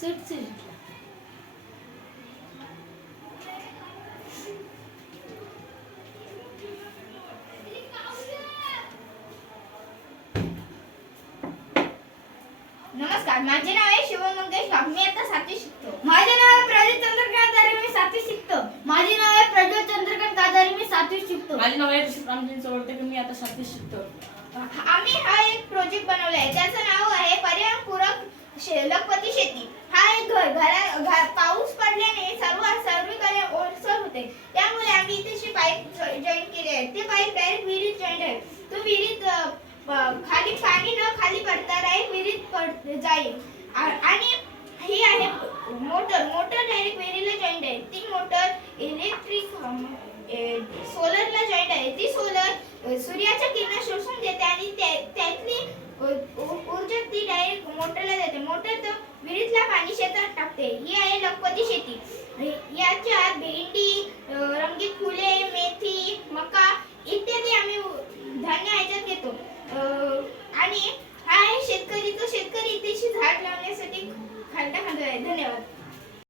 Seat seat नमस्कार, माझे नाव आहे शिवम मंगेश वाघ. मी आता 7वी शिकतो. माझे नाव आहे प्रज्वल चंद्रकांत कादारी. मी 7वी शिकतो. माझे नाव आहे प्रज्वल चंद्रकांत कादारी. मी 7वी शिकतो. माझे नाव आहे रामचंद्र चौडते. मी आता 7वी शिकतो. आम्ही हा एक प्रोजेक्ट बनवला आहे. त्याचं नाव आहे पर्यावरणपूरक लखपती शेती. हा एक पाऊस पडल्याने सर्वीकडे ओलसर होते. त्यामुळे आम्ही इथे पाईप जॉईन केले आहेत. ते पाईप डायरेक्ट विहिरीत जॉईन आहे. तो विहिरीत खाली पाणी न खाली पडता डायरेक्ट विहिरीत जाईल. आणि ही आहे मोटर डायरेक्ट विहिरीला जॉईंट आहे. ती मोटर इलेक्ट्रिक सोलरला जॉईंट आहे. ती सोलर सूर्याच्या किरण शोषून घेते आणि त्यातली ऊर्जा ती डायरेक्ट मोटरला देते. मोटर तो विहिरीतला पाणी शेतात टाकते. ही आहे लखपती शेती.